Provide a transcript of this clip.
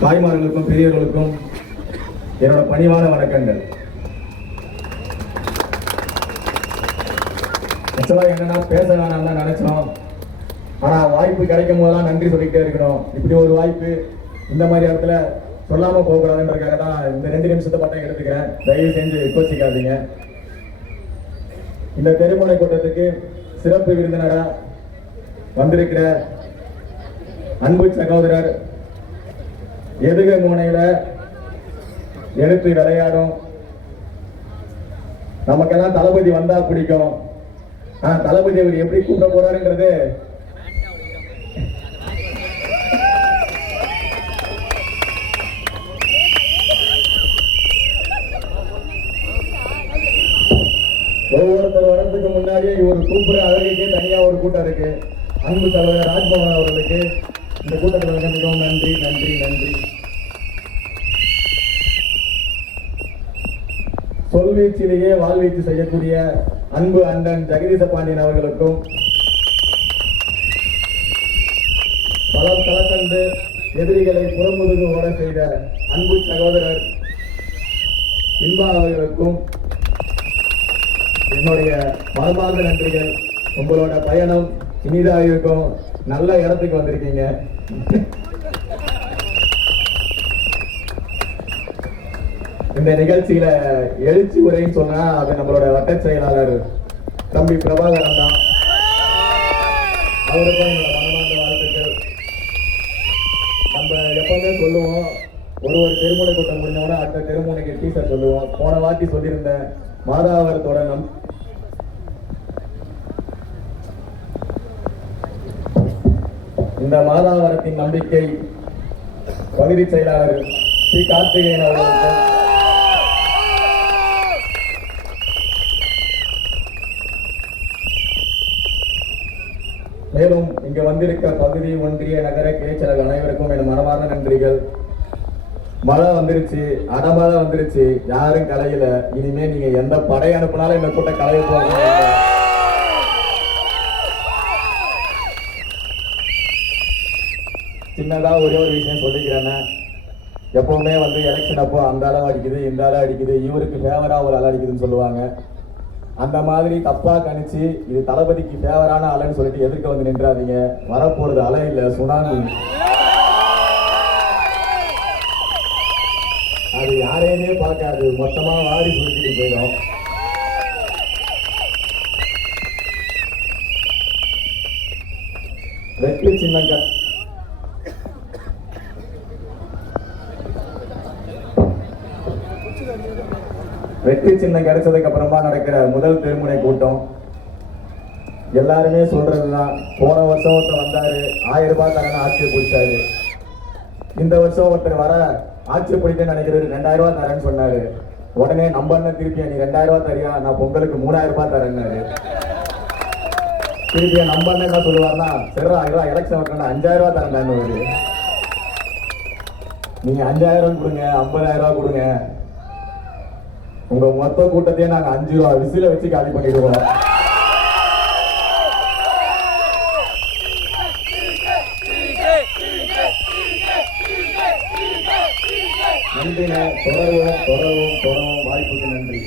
தாய்மார்களுக்கும் பெரியவர்களுக்கும் என்னோட பணிவான வணக்கங்கள். ஆக்சுவலாக என்னன்னா பேச வேணாம் தான் நினைச்சோம். ஆனால் வாய்ப்பு கிடைக்கும் போதெல்லாம் நன்றி சொல்லிக்கிட்டே இருக்கணும். இப்படி ஒரு வாய்ப்பு இந்த மாதிரி இடத்துல சொல்லாமல் போகக்கூடாதுன்றதுக்காக தான் இந்த 2 நிமிஷத்தை மட்டும் எடுத்துக்கிறேன். தயவு செஞ்சு கோச்சிக்காதீங்க. இந்த தெருமுனை கூட்டத்துக்கு சிறப்பு விருந்தினரா வந்திருக்கிற அன்பு சகோதரர், எதுக மூனையில எடுத்து விளையாடும், நமக்கெல்லாம் தளபதி வந்தா பிடிக்கும். தளபதி அவர் எப்படி கூட்ட போறாருங்கிறது ஒவ்வொருத்தர் வரதுக்கு முன்னாடியே இவர் கூப்பிடுற அழகுக்கே தனியா ஒரு கூட்டம் இருக்கு. அன்பு சகோதரர் ராஜ்பவன் அவர்களுக்கு இந்த கூட்டத்தில் மிகவும் நன்றி நன்றி நன்றி. சொல்வீச்சிலேயே வாழ்வீச்சு செய்யக்கூடிய அன்பு அண்ணன் ஜெகதீச பாண்டியன் அவர்களுக்கும், பலம் கலக்கண்டு எதிரிகளை புறமுதுகு ஓட செய்த அன்பு சகோதரர் இன்பா அவர்களுக்கும் என்னுடைய மனமார்ந்த நன்றிகள். உங்களோட பயணம் இனிதாக இருக்கும். நல்ல இடத்துக்கு வந்திருக்கீங்க. இந்த நிகழ்ச்சியில எழுச்சி உரைன்னு சொன்னா அது நம்மளோட வட்ட செயலாளர் தம்பி பிரபாகரன் தான். அவருக்கும் என்னோட மனமார்ந்த வாழ்த்துக்கள். நம்ம எப்பவுமே சொல்லுவோம், ஒரு தெருமுனை கூட்டம் முடிஞ்சோம்னா அடுத்த தெருமுனைக்கு டீசர் சொல்லுவோம். போன வாட்டி சொல்லியிருந்தேன், மாதாவரத்தோட இந்த மாதாவரத்தின் நம்பிக்கை பகுதி செயலாளர் ஸ்ரீ கார்த்திகேயன் அவர்களுக்கு, மேலும் இங்க வந்திருக்க பகுதி ஒன்றிய நகர கிளைச்சலர் அனைவருக்கும் என் மனமார்ந்த நன்றிகள். மழை வந்துருச்சு, அடமழை வந்துருச்சு, யாரும் கலையில. இனிமே நீங்க எந்த படை அனுப்பினாலும் இந்த கூட்டம் கலைய போவாங்க. சின்னதா ஒரே ஒரு விஷயம் சொல்லிக்கிறேன்னா, எப்பவுமே எலெக்ஷன் அப்போ அந்த அளவு அடிக்குது, இந்த அளவு அடிக்குது, இவருக்கு ஃபேவரா ஒரு அலை அடிக்குதுன்னு சொல்லுவாங்க. அந்த மாதிரி தப்பா கணிச்சு இது தளபதிக்கு ஃபேவரான அலைன்னு சொல்லிட்டு எதிர்க்க நின்றாதீங்க. வரப்போறது அலை இல்ல, சுனாமி. அது யாரையுமே பார்க்காது, மொத்தமா வாரி சுருக்கிட்டு போயிடும். வெற்றி சின்னங்கள் வெற்றி சின்னம் கிடைச்சதுக்கு அப்புறமா நடக்கிற முதல் தெருமுனை கூட்டம். எல்லாருமே சொல்றதுதான், போன வருஷம் ஒருத்தர் வந்தாரு, 1000 ரூபாய் தரேன்னு ஆட்சியை பிடிச்சாரு. இந்த வருஷம் ஒருத்தர் வர ஆட்சியை பிடிக்க நினைக்கிறது 2000 ரூபாய் தரேன்னு சொன்னாரு. உடனே நம்ம என்ன திருப்பியா நீ 2000 ரூபாய் தரியா, நான் பொங்கலுக்கு 3000 ரூபாய் தரேன்னாரு. திருப்பியா நம்ம என்ன சொல்லுவாருன்னா, சரிடா எலெக்ஷன் வரணும் 5000 ரூபாய் தரேன்டான்னு வருது. நீங்க 5000 கொடுங்க, 50000 ரூபாய் கொடுங்க, உங்க மொத்த கூட்டத்தையே நாங்க 5 ரூபாய் விசில வச்சு காலி பண்ணிடுவோம். நன்றிங்க. தொடருவோம் வாய்ப்புக்கு நன்றி.